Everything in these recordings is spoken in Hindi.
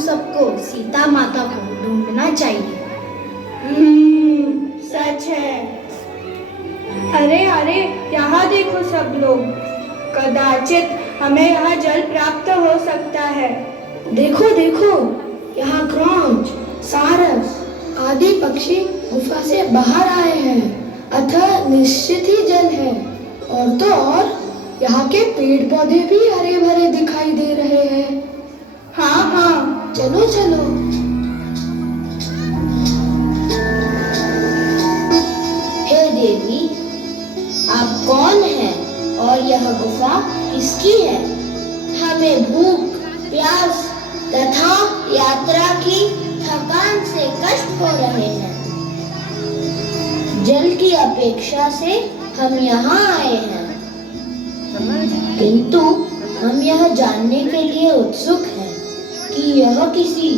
सबको सीता माता को ढूंढना चाहिए। सच है। अरे अरे, यहाँ देखो सब लोग, कदाचित हमें यहाँ जल प्राप्त हो सकता है। देखो देखो, यहाँ क्रौंच, सारस आदि पक्षी गुफा से बाहर आए हैं, अतः निश्चित ही जल है। और तो और यहाँ के पेड़ पौधे भी हरे भरे दिखाई दे रहे हैं। हाँ हाँ, चलो चलो। हे देवी, आप कौन हैं और यह गुफा किसकी है? हमें भूख प्यास तथा यात्रा की थकान से कष्ट हो रहे हैं। जल की अपेक्षा से हम यहाँ आए हैं, किंतु हम यह जानने के लिए उत्सुक हैं कि यह किसी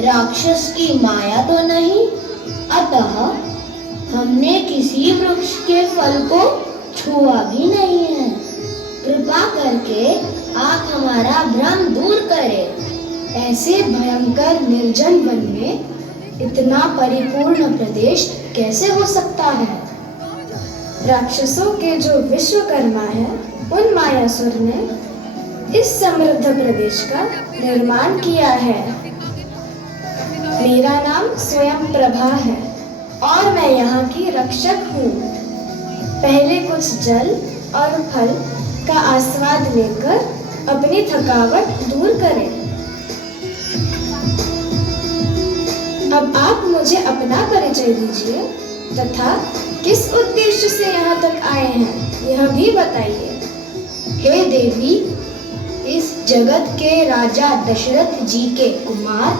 राक्षस की माया तो नहीं। अतः हमने किसी वृक्ष के फल को छुआ भी नहीं है। कृपा करके आप हमारा भ्रम दूर करें। ऐसे भयंकर निर्जन वन में इतना परिपूर्ण प्रदेश कैसे हो सकता है? राक्षसों के जो विश्वकर्मा है, उन मायासुर ने इस समृद्ध प्रदेश का निर्माण किया है। मेरा नाम स्वयं प्रभा है और मैं यहाँ की रक्षक हूँ। पहले कुछ जल और फल का आस्वाद लेकर अपनी थकावट दूर करें। अब आप मुझे अपना परिचय दीजिए तथा किस उद्देश्य से यहाँ तक आए हैं, यह भी बताइए। हे देवी, इस जगत के राजा दशरथ जी के कुमार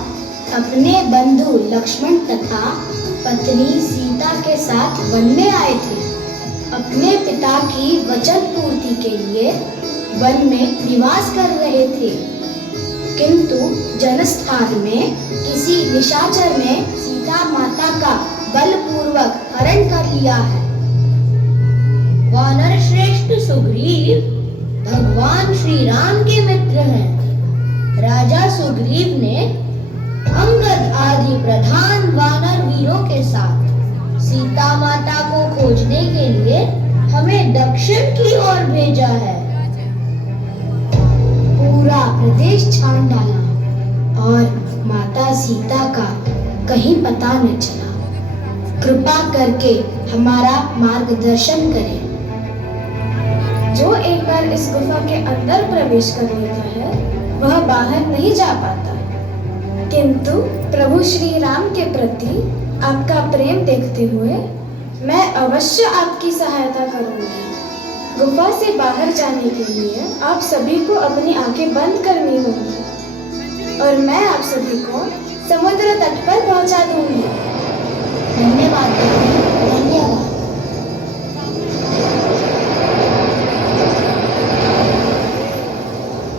अपने बंधु लक्ष्मण तथा पत्नी सीता के साथ वन में आए थे। अपने पिता की वचन पूर्ति के लिए वन में निवास कर रहे थे, किंतु जनस्थान में किसी निशाचर ने सीता माता का बलपूर्वक हरण कर लिया है। वानर श्रेष्ठ सुग्रीव भगवान श्री राम के मित्र हैं। राजा सुग्रीव ने अंगद आदि प्रधान वानर वीरों के साथ सीता माता को खोजने के लिए हमें दक्षिण की ओर भेजा है। पूरा प्रदेश छान डाला और माता सीता का कहीं पता न चला। कृपा करके हमारा मार्गदर्शन करें। जो एक बार इस गुफा के अंदर प्रवेश कर लेता है, वह बाहर नहीं जा पाता। किंतु प्रभु श्री राम के प्रति आपका प्रेम देखते हुए मैं अवश्य आपकी सहायता करूंगी। गुफा से बाहर जाने के लिए आप सभी को अपनी आंखें बंद करनी होंगी और मैं आप सभी को समुद्र तट पर पहुंचा दूंगी। धन्यवाद देवी, धन्यवाद।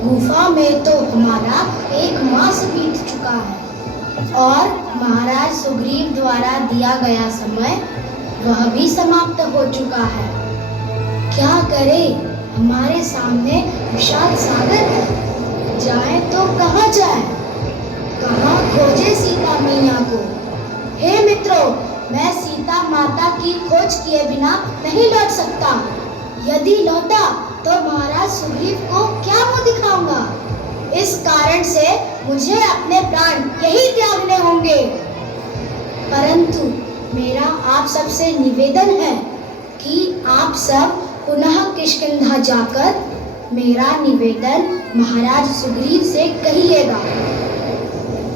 गुफा में तो हमारा 1 मास बीत चुका है और महाराज सुग्रीव द्वारा दिया गया समय वह भी समाप्त हो चुका है। क्या करें, हमारे सामने विशाल सागर है। जाए तो कहाँ जाए, कहाँ खोजे सीता मैया को? हे मित्रों, मैं सीता माता की खोज किए बिना नहीं लौट सकता। यदि लौटा तो महाराज सुग्रीव को क्या मुँह दिखाऊंगा? इस कारण से मुझे अपने प्राण यही त्यागने होंगे। परंतु मेरा आप सबसे निवेदन है कि आप सब पुनः किष्किंधा जाकर मेरा निवेदन महाराज सुग्रीव से कहिएगा।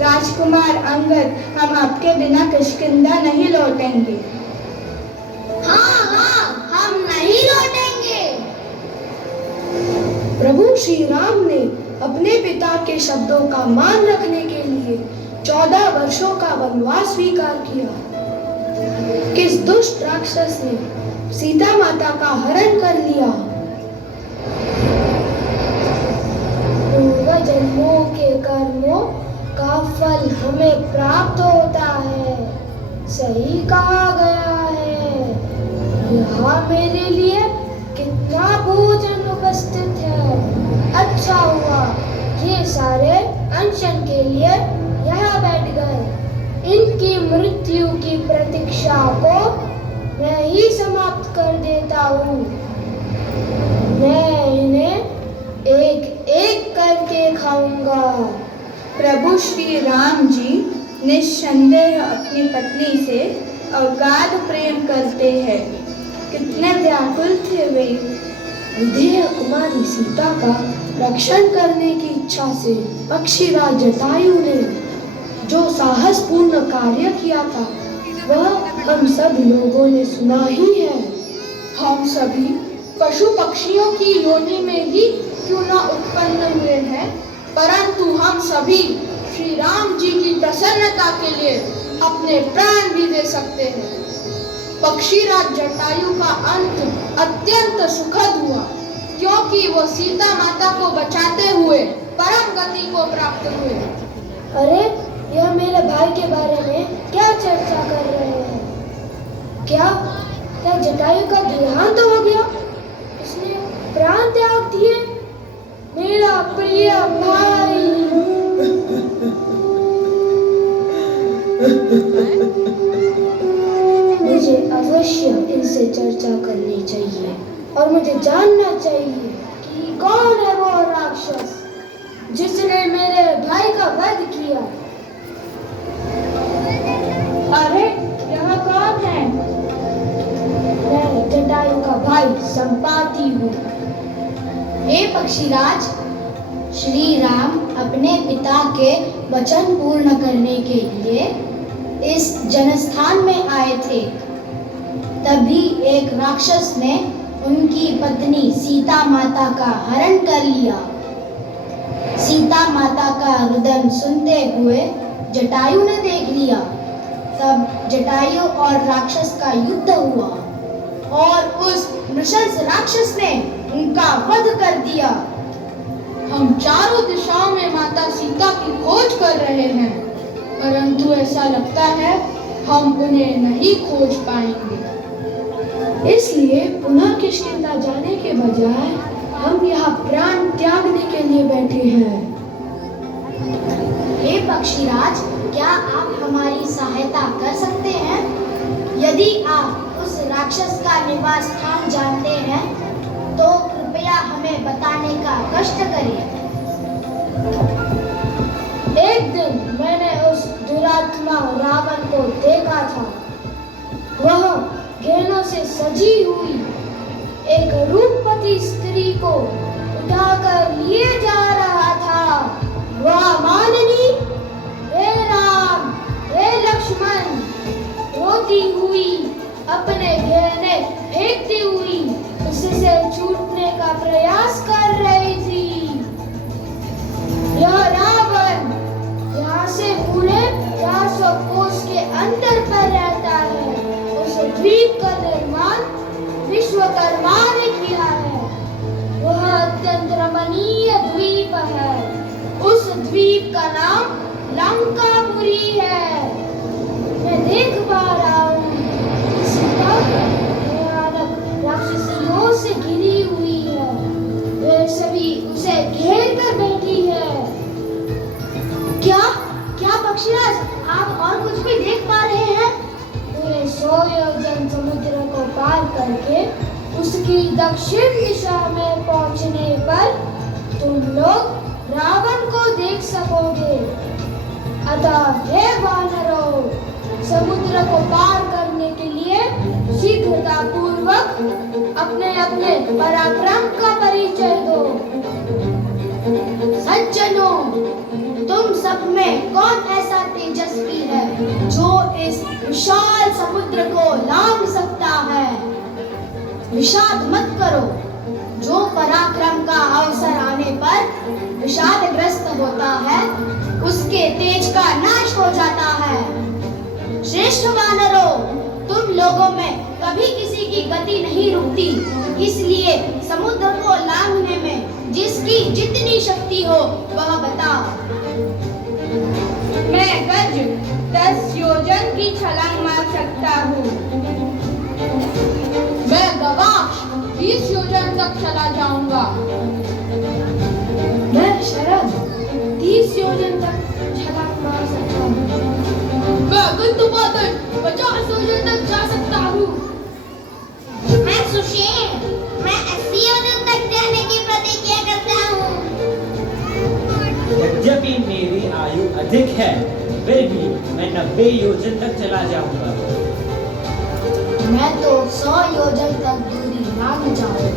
राजकुमार अंगद, हम आपके बिना किष्किंधा नहीं लौटेंगे। हाँ हाँ, हम नहीं लौटेंगे। प्रभु श्री राम ने अपने पिता के शब्दों का मान रखने के लिए 14 वर्षों का वनवास स्वीकार किया। किस दुष्ट राक्षस ने सीता माता का हरण कर लिया। पूर्व जन्मों के कर्मों का फल हमें प्राप्त होता है, सही कहा गया है। यहाँ मेरे लिए कितना भोजन उपस्थित है। अच्छा हुआ ये सारे अनशन के लिए यहाँ बैठ गए। इनकी मृत्यु की प्रतीक्षा को मैं ही समाप्त कर देता हूँ। मैं इन्हें एक एक करके खाऊंगा। प्रभु श्री राम जी निस्संदेह अपनी पत्नी से अगाध प्रेम करते हैं। कितने व्याकुल थे वे। विधेय कुमारी सीता का रक्षण करने की इच्छा से पक्षीराज जटायु ने जो साहसपूर्ण कार्य किया था वह हम सब लोगों ने सुना ही है। हम सभी पशु पक्षियों की योनि में ही क्यों न उत्पन्न हुए हैं, परंतु हम सभी श्री राम जी की प्रसन्नता के लिए अपने प्राण भी दे सकते हैं। पक्षीराज जटायु का अंत अत्यंत सुखद हुआ, क्योंकि वो सीता माता को बचाते हुए परम गति को प्राप्त हुए। अरे यह मेरे भाई के बारे में क्या चर्चा कर रहे हैं? क्या जटायु का देहांत हो गया? उसने प्राण त्याग दिए? मेरा प्रिय भाई। मुझे अवश्य इनसे चर्चा करनी चाहिए और मुझे जानना चाहिए कि कौन है वो राक्षस जिसने मेरे भाई का वध किया। अरे यह कौन है? मैं जटायु का भाई संपाति हूँ। हे पक्षीराज, श्री राम अपने पिता के वचन पूर्ण करने के लिए इस जनस्थान में आए थे। तभी एक राक्षस ने उनकी पत्नी सीता माता का हरण कर लिया। सीता माता का रुदन सुनते हुए जटायु ने देख लिया। तब जटायु और राक्षस का युद्ध हुआ और उस नृशंस राक्षस ने उनका वध कर दिया। हम चारों दिशाओं में माता सीता की खोज कर रहे हैं, परंतु ऐसा लगता है हम उन्हें नहीं खोज पाएंगे। इसलिए पुनः किष्किंधा जाने के बजाय हम यहाँ प्राण त्यागने के लिए बैठे हैं। हे पक्षीराज, क्या आप हमारी सहायता कर सकते हैं? यदि आप उस राक्षस का निवास स्थान जानते हैं तो कृपया हमें बताने का कष्ट करिए। एक दिन मैंने उस दुरात्मा रावण को देखा था। वह गहनों से सजी हुई एक रूपवती स्त्री को उठाकर लिए जा रहा था। वह माननी, हे राम, हे लक्ष्मण, रोती हुई अपने गहने फेंकती हुई उससे छूटने का प्रयास कर रही थी। यह रावण यहाँ से पूरे 400 कोस के अंतर पर रहता है। उस द्वीप का निर्माण विश्वकर्मा ने किया है। वह अत्यंत रमणीय द्वीप है। उस द्वीप का नाम लंकापुरी है। मैं देख पा रहा हूँ सीता भयानक राक्षसियों से घिरी हुई है। वे सभी उसे घेर कर बैठी है। क्या पक्षीराज, आप और कुछ भी देख पा रहे हैं? पूरे 100 योजन समुद्र को पार करके उसकी दक्षिण दिशा में पहुंचने पर तुम लोग रावण को देख सकोगे। अतः हे वानरों, समुद्र को पार करने के लिए शीघ्रता पूर्वक अपने अपने पराक्रम का परिचय दो। सज्जनों, तुम सब में कौन ऐसा तेजस्वी है जो इस विशाल समुद्र को लांघ सकता है? विषाद मत करो। जो पराक्रम का अवसर आने पर विषादग्रस्त होता है, उसके तेज का नाश हो जाता है। श्रेष्ठ वानरों, तुम लोगों में कभी किसी की गति नहीं रुकती, इसलिए समुद्र को लांघने में जिसकी जितनी शक्ति हो वह बताओ। मैं गज 10 योजन की छलांग मार सकता हूँ। मैं गवाक्ष 20 योजन तक चला जाऊंगा। मैं शरद 30 योजन मैं गुंतुपातन 50 योजन तक जा सकता हूँ। मैं सुषेण, मैं 80 योजन तक जाने की प्रतिज्ञा करता हूँ। यद्यपि मेरी आयु अधिक है, फिर भी मैं 90 योजन तक चला जाऊंगा। मैं तो 100 योजन तक दूरी लांघ जाऊं,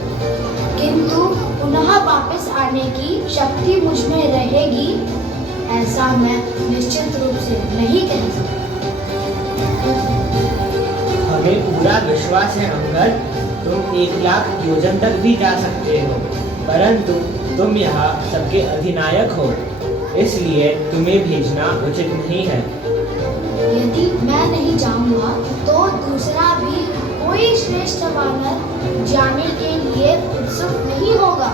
किंतु पुनः वापस आने की शक्ति मुझ में रहेगी, ऐसा मैं निश्चित रूप से नहीं कह सकता। हमें पूरा विश्वास है अंगद, तुम 1 लाख योजन तक भी जा सकते हो, परंतु तुम यहाँ सबके अधिनायक हो, इसलिए तुम्हें भेजना उचित नहीं है। यदि मैं नहीं जाऊंगा तो दूसरा भी कोई श्रेष्ठ वानर जाने के लिए उत्सुक नहीं होगा।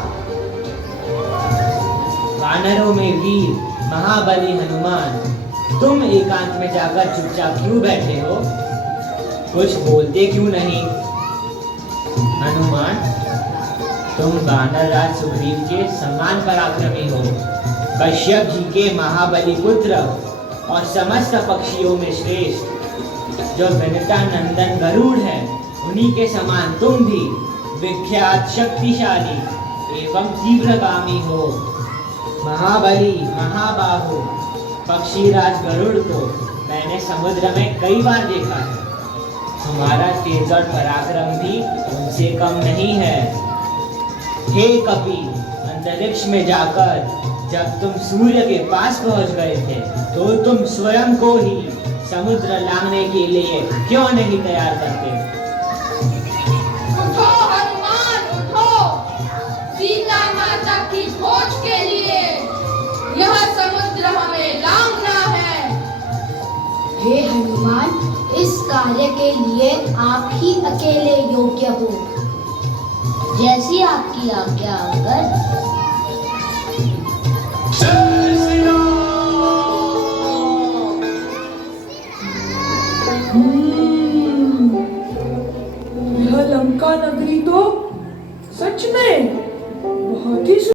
वानरों में वीर महाबली हनुमान, तुम एकांत में जाकर चुपचाप क्यों बैठे हो? कुछ बोलते क्यों नहीं? हनुमान, तुम वानर राज सुग्रीव के समान पराक्रमी हो, कश्यप जी के महाबली पुत्र और समस्त पक्षियों में श्रेष्ठ। जो विनता नंदन गरुड़ है, उन्हीं के समान तुम भी विख्यात, शक्तिशाली एवं तीव्रगामी हो। महाबली महाबाहु पक्षीराज गरुड़ को मैंने समुद्र में कई बार देखा है। तुम्हारा तेज और पराक्रम भी उनसे कम नहीं है। हे कपि, अंतरिक्ष में जाकर जब तुम सूर्य के पास पहुंच गए थे, तो तुम स्वयं को ही समुद्र लांघने के लिए क्यों नहीं तैयार करते? उठो हनुमान, उठो, सीता माता की खोज के लिए यह समुद्र हमें लांघना है। हे हनुमान, इस कार्य के लिए आप ही अकेले योग्य हो। जैसी आपकी आज्ञा अंगद। यह लंका नगरी तो सच में बहुत ही